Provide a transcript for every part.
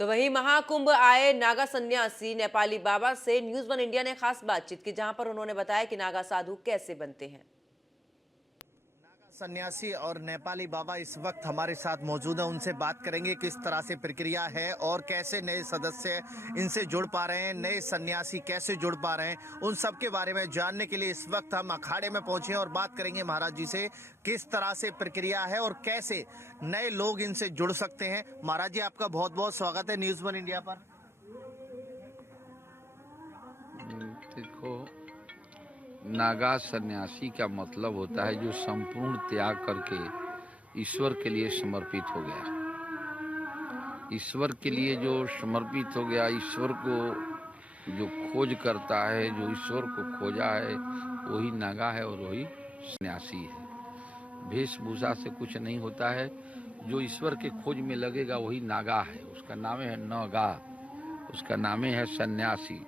तो वहीं महाकुंभ आए नागा सन्यासी नेपाली बाबा से न्यूज वन इंडिया ने खास बातचीत की, जहां पर उन्होंने बताया कि नागा साधु कैसे बनते हैं। सन्यासी और नेपाली बाबा इस वक्त हमारे साथ मौजूद हैं। उनसे बात करेंगे किस तरह से प्रक्रिया है और कैसे नए सदस्य इनसे जुड़ पा रहे हैं, नए सन्यासी कैसे जुड़ पा रहे हैं। उन सब के बारे में जानने के लिए इस वक्त हम अखाड़े में पहुंचे हैं और बात करेंगे महाराज जी से किस तरह से प्रक्रिया है और कैसे नए लोग इनसे जुड़ सकते हैं। महाराज जी, आपका बहुत बहुत स्वागत है न्यूज वन इंडिया पर। देखो, नागा सन्यासी का मतलब होता है जो संपूर्ण त्याग करके ईश्वर के लिए समर्पित हो गया। ईश्वर के लिए जो समर्पित हो गया, ईश्वर को जो खोज करता है, जो ईश्वर को खोजा है, वही नागा है और वही सन्यासी है। वेशभूषा से कुछ नहीं होता है। जो ईश्वर के खोज में लगेगा वही नागा है। उसका नाम है नगा, उसका नाम है सन्यासी।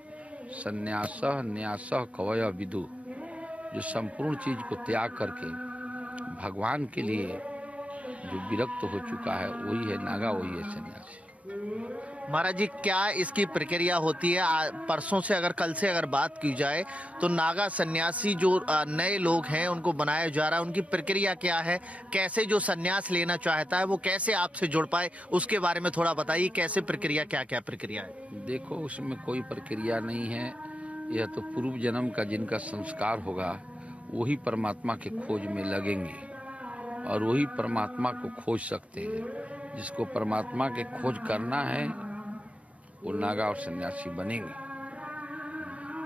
सन्यासः न्यासः कवय विदु। जो संपूर्ण चीज को त्याग करके भगवान के लिए जो विरक्त हो चुका है, वही है नागा, वही है सन्यासी। महाराज जी, क्या इसकी प्रक्रिया होती है? परसों से कल से अगर बात की जाए तो नागा सन्यासी जो नए लोग हैं उनको बनाया जा रहा है, उनकी प्रक्रिया क्या है? कैसे जो सन्यास लेना चाहता है वो कैसे आपसे जुड़ पाए, उसके बारे में थोड़ा बताइए। कैसे प्रक्रिया, क्या क्या प्रक्रिया है? देखो, उसमें कोई प्रक्रिया नहीं है। यह तो पूर्व जन्म का जिनका संस्कार होगा वही परमात्मा के खोज में लगेंगे और वही परमात्मा को खोज सकते हैं। जिसको परमात्मा के खोज करना है वो नागा और सन्यासी बनेंगे।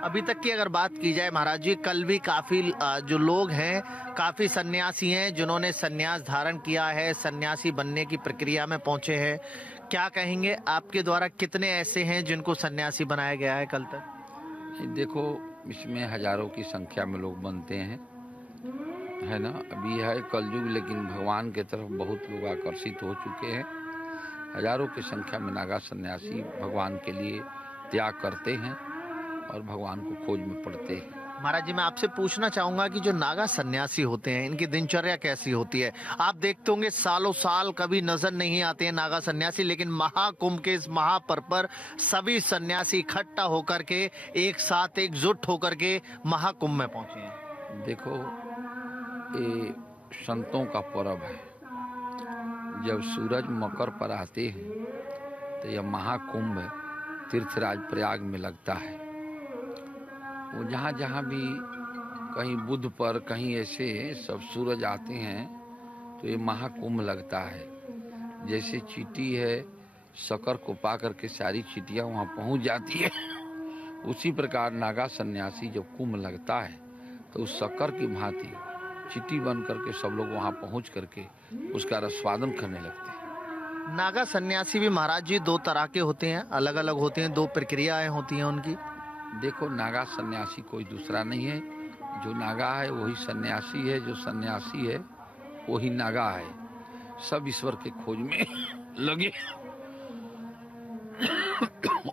अभी तक की अगर बात की जाए महाराज जी, कल भी काफी जो लोग हैं, काफी सन्यासी हैं जिन्होंने सन्यास धारण किया है, सन्यासी बनने की प्रक्रिया में पहुंचे हैं। क्या कहेंगे, आपके द्वारा कितने ऐसे हैं जिनको सन्यासी बनाया गया है कल तक? देखो, इसमें हजारों की संख्या में लोग बनते हैं, है ना। अभी है कलयुग, लेकिन भगवान के तरफ बहुत लोग आकर्षित हो चुके हैं। हजारों की संख्या में नागा सन्यासी भगवान के लिए त्याग करते हैं और भगवान को खोज में पड़ते हैं। महाराज जी, मैं आपसे पूछना चाहूंगा कि जो नागा सन्यासी होते हैं इनकी दिनचर्या कैसी होती है? आप देखते होंगे सालों साल कभी नजर नहीं आते हैं नागा सन्यासी, लेकिन महाकुंभ के इस महापर्व पर सभी सन्यासी इकट्ठा होकर के एक साथ एकजुट होकर के महाकुंभ में पहुंचे हैं। देखो, ये संतों का पर्व है। जब सूरज मकर पर आते हैं तो यह महाकुंभ तीर्थराज प्रयाग में लगता है। वो जहाँ जहाँ भी कहीं बुध पर, कहीं ऐसे सब सूरज आते हैं तो ये महाकुंभ लगता है। जैसे चींटी है, शक्कर को पा करके सारी चींटियाँ वहाँ पहुँच जाती है, उसी प्रकार नागा सन्यासी जब कुंभ लगता है तो उस शक्कर की भांति चींटी बन करके सब लोग वहाँ पहुँच करके उसका रसवादन करने लगते हैं। नागा सन्यासी भी महाराज जी दो तरह के होते हैं, अलग अलग होते हैं, दो प्रक्रियाएं होती हैं उनकी। देखो, नागा सन्यासी कोई दूसरा नहीं है। जो नागा है वही सन्यासी है, जो सन्यासी है वही नागा है। सब ईश्वर के खोज में लगे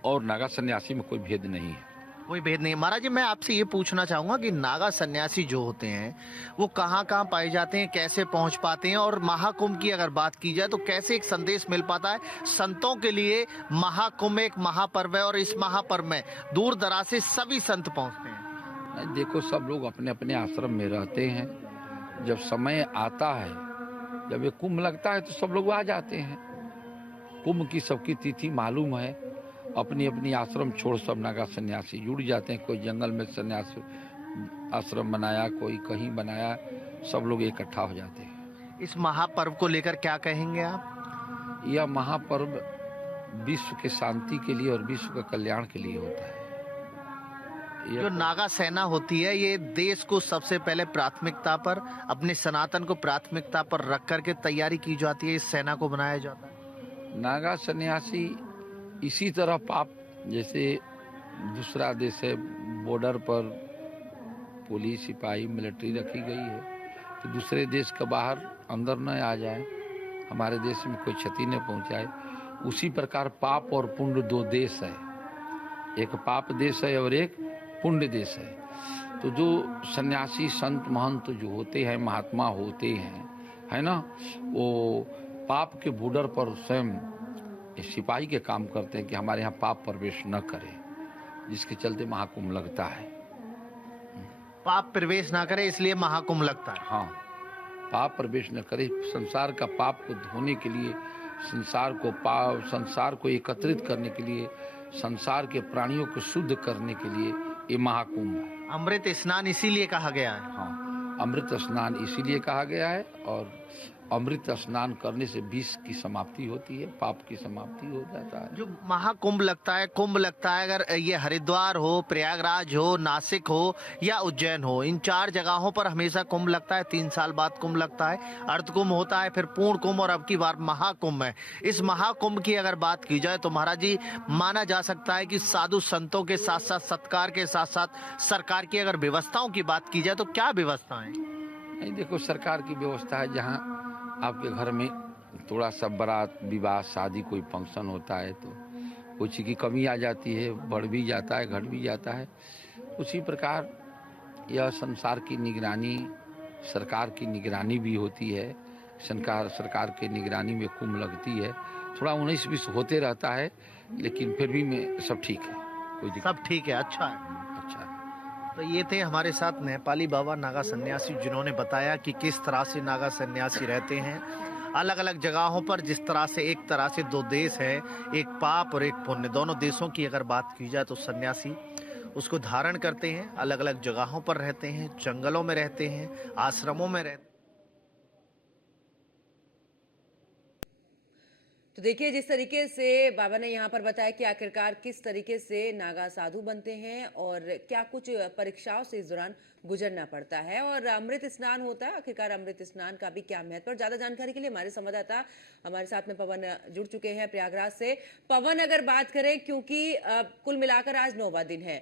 और नागा सन्यासी में कोई भेद नहीं है। कोई भेद नहीं। महाराज जी, मैं आपसे ये पूछना चाहूंगा कि नागा सन्यासी जो होते हैं वो कहाँ कहाँ पाए जाते हैं, कैसे पहुंच पाते हैं, और महाकुंभ की अगर बात की जाए तो कैसे एक संदेश मिल पाता है संतों के लिए? महाकुंभ एक महापर्व है और इस महापर्व में दूर दराज से सभी संत पहुंचते हैं। देखो, सब लोग अपने अपने आश्रम में रहते हैं। जब समय आता है, जब ये कुंभ लगता है तो सब लोग आ जाते हैं। कुंभ की सबकी तिथि मालूम है। अपनी अपनी आश्रम छोड़ सब नागा सन्यासी जुड़ जाते हैं। कोई जंगल में सन्यास आश्रम बनाया, कोई कहीं बनाया, सब लोग इकट्ठा हो जाते हैं। इस महापर्व को लेकर क्या कहेंगे आप? यह महापर्व विश्व के शांति के लिए और विश्व के कल्याण के लिए होता है। जो नागा सेना होती है ये देश को सबसे पहले प्राथमिकता पर, अपने सनातन को प्राथमिकता पर रख करके तैयारी की जाती है, इस सेना को बनाया जाता है। नागा सन्यासी इसी तरह पाप, जैसे दूसरा देश है, बॉर्डर पर पुलिस, सिपाही, मिलिट्री रखी गई है तो दूसरे देश के बाहर अंदर न आ जाए, हमारे देश में कोई क्षति न पहुंचाए। उसी प्रकार पाप और पुण्य दो देश है। एक पाप देश है और एक पुण्य देश है। तो जो सन्यासी संत महंत जो होते हैं, महात्मा होते हैं, है ना, वो पाप के बॉर्डर पर स्वयं सिपाही के काम करते हैं कि हमारे यहाँ पाप प्रवेश न करे, जिसके चलते महाकुंभ लगता है। पाप प्रवेश ना करे इसलिए महाकुंभ लगता है। हाँ, पाप प्रवेश न करे, संसार का पाप को धोने के लिए, संसार को एकत्रित करने के लिए, संसार के प्राणियों को शुद्ध करने के लिए ये महाकुंभ है। अमृत स्नान इसीलिए कहा गया है। हाँ, अमृत स्नान इसीलिए कहा गया है, और अमृत स्नान करने से विष की समाप्ति होती है, पाप की समाप्ति हो जाता है। जो महाकुंभ लगता है, कुंभ लगता है, अगर ये हरिद्वार हो, प्रयागराज हो, नासिक हो या उज्जैन हो, इन 4 जगहों पर हमेशा कुंभ लगता है। 3 साल बाद कुंभ लगता है, अर्ध कुंभ होता है, फिर पूर्ण कुंभ और अब की बार महाकुंभ है। इस महाकुंभ की अगर बात की जाए तो महाराज जी, माना जा सकता है कि साधु संतों के साथ साथ, सत्कार के साथ साथ सरकार की अगर व्यवस्थाओं की बात की जाए तो क्या व्यवस्था है? नहीं, देखो, सरकार की व्यवस्था है, जहाँ आपके घर में थोड़ा सा बारात, विवाह, शादी, कोई फंक्शन होता है तो कुछ की कमी आ जाती है, बढ़ भी जाता है, घट भी जाता है। उसी प्रकार यह संसार की निगरानी, सरकार की निगरानी भी होती है। सरकार के निगरानी में कुंभ लगती है। थोड़ा 19-20 होते रहता है, लेकिन फिर भी में सब ठीक है, कोई दिक्कत सब ठीक है, अच्छा है। अच्छा है। तो ये थे हमारे साथ नेपाली बाबा नागा सन्यासी, जिन्होंने बताया कि किस तरह से नागा सन्यासी रहते हैं अलग अलग जगहों पर। जिस तरह से एक तरह से 2 देश है, एक पाप और एक पुण्य, दोनों देशों की अगर बात की जाए तो सन्यासी उसको धारण करते हैं, अलग अलग जगहों पर रहते हैं, जंगलों में रहते हैं, आश्रमों में रहते हैं। तो देखिए, जिस तरीके से बाबा ने यहाँ पर बताया कि आखिरकार किस तरीके से नागा साधु बनते हैं और क्या कुछ परीक्षाओं से इस दौरान गुजरना पड़ता है और अमृत स्नान होता है, आखिरकार अमृत स्नान का भी क्या महत्व। और ज्यादा जानकारी के लिए हमारे संवाददाता हमारे साथ में पवन जुड़ चुके हैं प्रयागराज से। पवन, अगर बात करें, क्योंकि कुल मिलाकर आज 9वां दिन है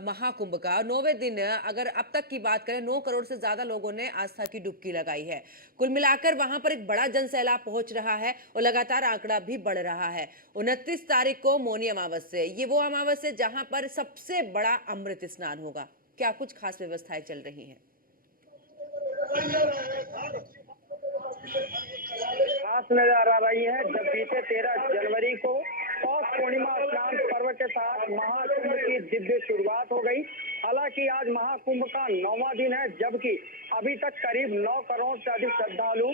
महाकुंभ का, 9वें दिन अगर अब तक की बात करें 9 करोड़ से ज्यादा लोगों ने आस्था की डुबकी लगाई है। कुल मिलाकर वहां पर एक बड़ा जनसैलाब पहुंच रहा है और लगातार आंकड़ा भी बढ़ रहा है। 29 तारीख को मौनी अमावस्या, ये वो अमावस्या जहां पर सबसे बड़ा अमृत स्नान होगा। क्या कुछ खास व्यवस्थाएं चल रही हैं? खास नजर आ रही है जब बीते 13 जनवरी को पौष पूर्णिमा स्नान पर्व के साथ महाकुंभ की दिव्य शुरुआत हो गई। हालांकि आज महाकुंभ का 9वां दिन है, जबकि अभी तक करीब 9 करोड़ से अधिक श्रद्धालु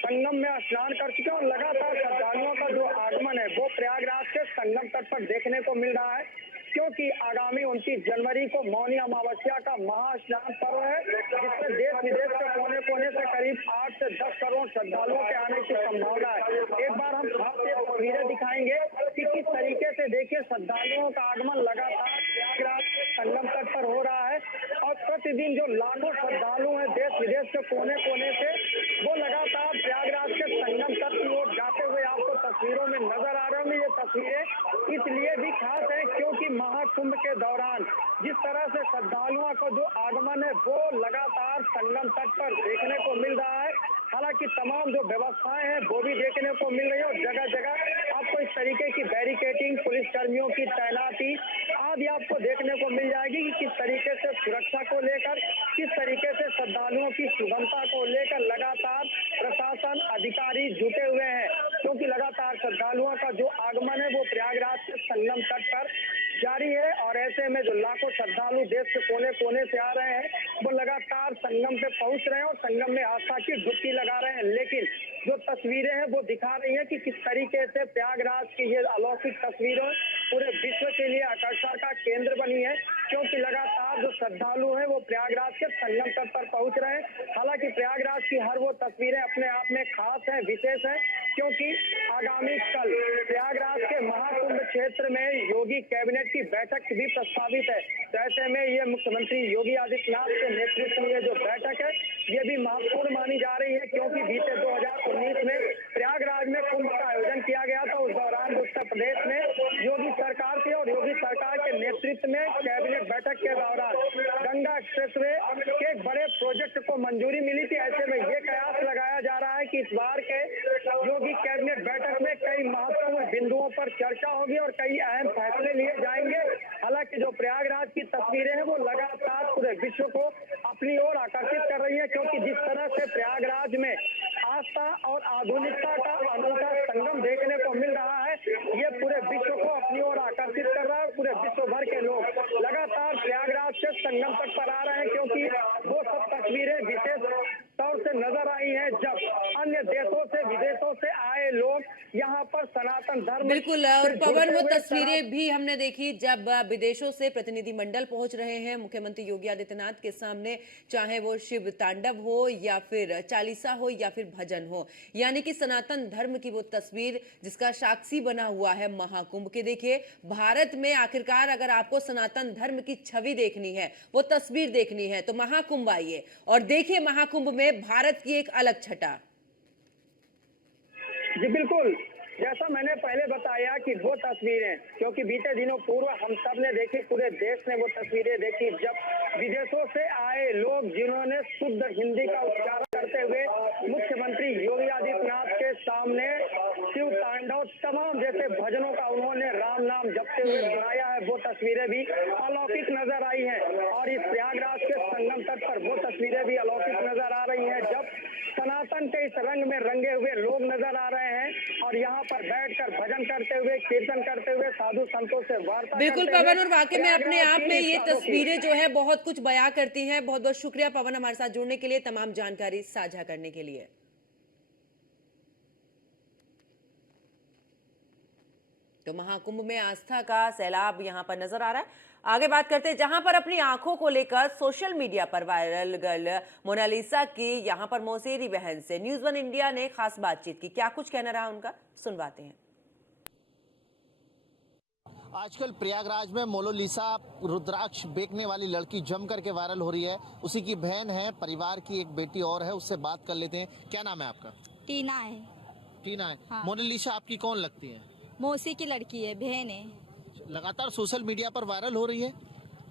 संगम में स्नान कर चुके हैं और लगातार श्रद्धालुओं का जो आगमन है वो प्रयागराज के संगम तट पर देखने को मिल रहा है, क्योंकि आगामी 29 जनवरी को मौनी अमावस्या का महास्नान पर्व है, जिसमें देश विदेश के कोने कोने से करीब 8 से 10 करोड़ श्रद्धालुओं के आने की संभावना है। एक बार हम खास तस्वीरें दिखाएंगे कि किस तरीके से, देखिए, श्रद्धालुओं का आगमन लगातार प्रयागराज के संगम तट पर हो रहा है और प्रतिदिन जो लाखों श्रद्धालु हैं देश विदेश के कोने कोने से, वो लगातार प्रयागराज के संगम तट की ओर जाते हुए आपको तस्वीरों में नजर आ रहे हैं। ये तस्वीरें इसलिए भी खास है क्योंकि महाकुंभ के दौरान जिस तरह से श्रद्धालुओं का जो आगमन है वो लगातार संगम तट पर देखने को मिल रहा है। हालांकि तमाम जो व्यवस्थाएं हैं वो भी देखने को मिल रही है और जगह जगह आपको इस तरीके की बैरिकेडिंग, पुलिस कर्मियों की तैनाती आदि आपको देखने को मिल जाएगी कि किस तरीके से सुरक्षा को लेकर, किस तरीके से श्रद्धालुओं की सुगमता को लेकर लगातार प्रशासन, अधिकारी जुटे हुए हैं, क्योंकि लगातार श्रद्धालुओं का जो आगमन है वो प्रयागराज के संगम तट पर जारी है और ऐसे में जो लाखों श्रद्धालु देश के कोने कोने से आ रहे हैं वो लगातार संगम पे पहुंच रहे हैं और संगम में आस्था की डुबकी लगा रहे हैं। लेकिन जो तस्वीरें हैं वो दिखा रही है कि किस तरीके से प्रयागराज की ये अलौकिक तस्वीरें पूरे विश्व के लिए आकर्षण का केंद्र बनी है, क्योंकि लगातार जो श्रद्धालु हैं वो प्रयागराज के संगम तट पर पहुंच रहे हैं। हालांकि प्रयागराज की हर वो तस्वीरें अपने आप में खास है, विशेष है, क्योंकि आगामी कल प्रयागराज के महाकुंभ क्षेत्र में योगी कैबिनेट की बैठक भी प्रस्तावित है। तो ऐसे में ये मुख्यमंत्री योगी आदित्यनाथ के नेतृत्व में जो बैठक है ये भी महत्वपूर्ण मानी जा रही है, क्योंकि बीते 2019 में प्रयागराज में कुंभ का आयोजन किया गया था। उस दौरान उत्तर प्रदेश में योगी सरकार थी और योगी सरकार के नेतृत्व में कैबिनेट बैठक के दौरान गंगा एक्सप्रेसवे के एक बड़े प्रोजेक्ट को मंजूरी मिली थी। ऐसे में ये कयास लगाया जा रहा है कि इस बार के योगी कैबिनेट बैठक में कई महत्वपूर्ण बिंदुओं पर चर्चा होगी और कई अहम फैसले लिए जाएंगे। हालांकि जो प्रयागराज की तस्वीरें हैं वो लगातार पूरे विश्व को अपनी ओर आकर्षित कर रही है, क्योंकि जिस तरह से प्रयागराज में आस्था और आधुनिकता का अनूठा संगम देखने को मिल रहा है, और पवन, वो हुए तस्वीरें भी हमने देखी जब विदेशों से प्रतिनिधिमंडल पहुंच रहे हैं मुख्यमंत्री योगी आदित्यनाथ के सामने, चाहे वो शिव तांडव हो या फिर चालीसा हो या फिर भजन हो, यानी कि सनातन धर्म की वो तस्वीर जिसका साक्षी बना हुआ है महाकुंभ के। देखिए, भारत में आखिरकार अगर आपको सनातन धर्म की छवि देखनी है, वो तस्वीर देखनी है, तो महाकुंभ आइए और देखिए महाकुंभ में भारत की एक अलग छटा। जी बिल्कुल, जैसा मैंने पहले बताया कि वो तस्वीरें, क्योंकि बीते दिनों पूर्व हम सब ने देखी, पूरे देश ने वो तस्वीरें देखी, जब विदेशों से आए लोग जिन्होंने शुद्ध हिंदी का उच्चारण करते हुए मुख्यमंत्री योगी आदित्यनाथ के सामने शिव तांडव तमाम जैसे भजनों का उन्होंने राम नाम जपते हुए सुनाया है, वो तस्वीरें भी अलौकिक नजर आई हैं। और इस प्रयागराज के संगम तट पर वो तस्वीरें भी अलौकिक नजर आ रही हैं, जब सनातन के इस रंग में रंगे हुए लोग नजर आ रहे हैं और यहाँ पर बैठकर भजन करते हुए, कीर्तन करते हुए, साधु संतों से वार्ता बिल्कुल करते हुए पवन, और वाकई में अपने आप में ये प्रयागराज की तस्वीरें जो है बहुत कुछ बयां करती हैं। बहुत बहुत शुक्रिया पवन हमारे साथ जुड़ने के लिए, तमाम जानकारी साझा करने के लिए। तो महाकुंभ में आस्था का सैलाब यहां पर नजर आ रहा है। आगे बात करते हैं, जहां पर अपनी आंखों को लेकर सोशल मीडिया पर वायरल गर्ल मोनालिसा की यहां पर मौसेरी बहन से न्यूज़ वन इंडिया ने खास बातचीत की। क्या कुछ कहना रहा उनका, सुनवाते हैं। आजकल प्रयागराज में मोनालिसा रुद्राक्ष बेचने वाली लड़की जम करके वायरल हो रही है। उसी की बहन है, परिवार की एक बेटी और है, उससे बात कर लेते हैं। क्या नाम है आपका? टीना है। टीना है। हाँ। मोनालिसा आपकी कौन लगती है? मौसी की लड़की है, बहन है। लगातार सोशल मीडिया पर वायरल हो रही है।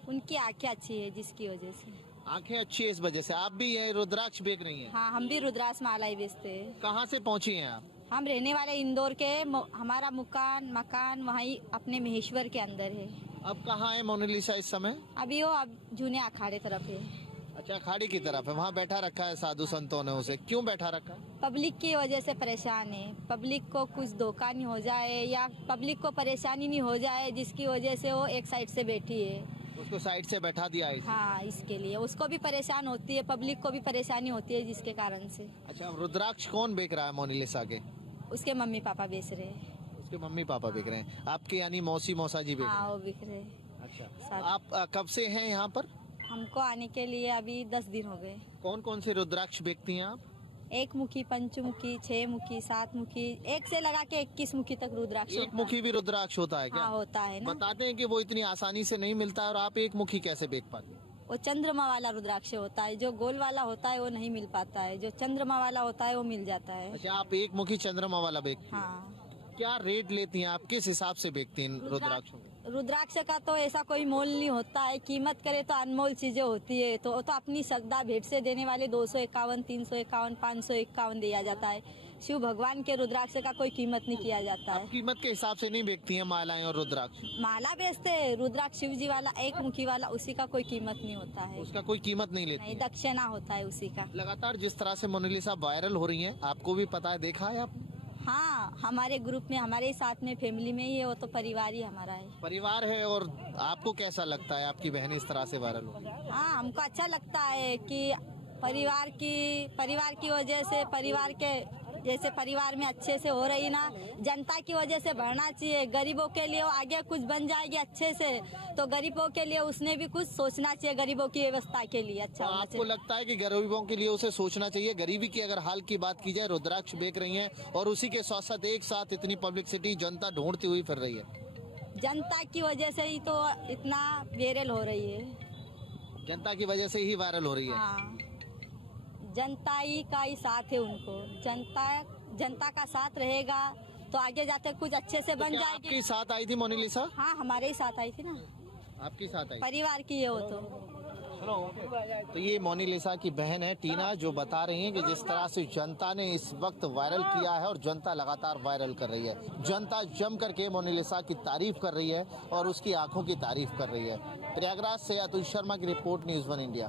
उनकी आंखें अच्छी है जिसकी वजह से। आंखें अच्छी है, इस वजह से आप भी ये रुद्राक्ष बेच रही हैं। हाँ, हम भी रुद्राक्ष माला ही बेचते हैं। कहाँ से पहुंची हैं आप? हम रहने वाले इंदौर के, हमारा मकान वहीं अपने महेश्वर के अंदर है। अब कहाँ है मोनालिसा इस समय? अभी वो अब जूने अखाड़े तरफ है। अच्छा, अखाड़े की तरफ है, वहाँ बैठा रखा है साधु संतों ने उसे। क्यों बैठा रखा है? पब्लिक की वजह से परेशान है, पब्लिक को कुछ धोखा नहीं हो जाए या पब्लिक को परेशानी नहीं हो जाए, जिसकी वजह से वो एक साइड से बैठी है। उसको साइड से बैठा दिया है। हाँ, इसके लिए उसको भी परेशान होती है, पब्लिक को भी परेशानी होती है, जिसके कारण से। अच्छा, रुद्राक्ष कौन बेच रहा है मोनालिसा के? उसके मम्मी पापा बेच रहे हैं। उसके मम्मी पापा बिक रहे हैं। आपके यानी मौसी मौसा जी बिक रहे हाँ, वो बिक रहे हैं। हैं। अच्छा, साथ। आप कब से हैं यहाँ पर? हमको आने के लिए अभी 10 दिन हो गए। कौन कौन से रुद्राक्ष बेचती हैं आप? 1 मुखी, 5 मुखी, 6 मुखी, 7 मुखी, 1 से लगा के 21 मुखी तक रुद्राक्ष एक होता मुखी भी रुद्राक्ष होता है है। क्या? हाँ, होता है ना। बताते हैं कि वो इतनी आसानी से नहीं मिलता है, और आप एक मुखी कैसे बेच पाते हैं? वो चंद्रमा वाला रुद्राक्ष होता है, जो गोल वाला होता है वो नहीं मिल पाता है, जो चंद्रमा वाला होता है वो मिल जाता है। अच्छा, आप एक मुखी चंद्रमा वाला बेचती हैं। हाँ, क्या रेट लेती हैं आप? किस हिसाब से बेचती हैं रुद्राक्षों को? रुद्राक्ष का तो ऐसा कोई मोल नहीं होता है, कीमत करे तो अनमोल चीजें होती है, तो अपनी श्रद्धा भेंट से देने वाले 251, 351, 551 दिया जाता है। शिव भगवान के रुद्राक्ष का कोई कीमत नहीं किया जाता है। आप कीमत के हिसाब से नहीं बेचती हैं मालाएं और रुद्राक्ष? माला बेचते हैं, रुद्राक्ष शिव जी वाला 1 मुखी वाला, उसी का कोई कीमत नहीं होता है। उसका कोई कीमत नहीं लेती नहीं, है। दक्षिणा होता है उसी का। लगातार जिस तरह से मोनालिसा वायरल हो रही हैं, आपको भी पता है, देखा है आपने? हाँ, हमारे ग्रुप में, हमारे साथ में, फैमिली में ही है, वो तो परिवार ही हमारा है। परिवार है। और आपको कैसा लगता है आपकी बहन इस तरह से वायरल हो? हाँ, हमको अच्छा लगता है कि परिवार की वजह से, परिवार के जैसे परिवार में अच्छे से हो रही ना, जनता की वजह से बढ़ना चाहिए। गरीबों के लिए वो आगे कुछ बन जाएगी अच्छे से, तो गरीबों के लिए उसने भी कुछ सोचना चाहिए, गरीबों की व्यवस्था के लिए अच्छा तो होना आपको चाहिए। लगता है कि गरीबों के लिए उसे सोचना चाहिए? गरीबी की अगर हाल की बात की जाए, रुद्राक्ष बेच रही हैं और उसी के साथ साथ एक साथ इतनी पब्लिसिटी जनता ढूंढती हुई फिर रही है। जनता की वजह से ही तो इतना वायरल हो रही है। जनता की वजह से ही वायरल हो रही है। हाँ, जनता ही का ही साथ है उनको। जनता का साथ रहेगा तो आगे जाते कुछ अच्छे से बन क्या जाएगी। आपके साथ आई थी मोनालिसा? हाँ, हमारे ही साथ आई थी ना, आपके साथ आई? परिवार की है वो तो। तो ये मोनालिसा की बहन है टीना, जो बता रही हैं कि जिस तरह से जनता ने इस वक्त वायरल किया है और जनता लगातार वायरल कर रही है। जनता जम करके मोनालिसा की तारीफ कर रही है और उसकी आंखों की तारीफ कर रही है। प्रयागराज से अतुल शर्मा की रिपोर्ट, न्यूज़ वन इंडिया।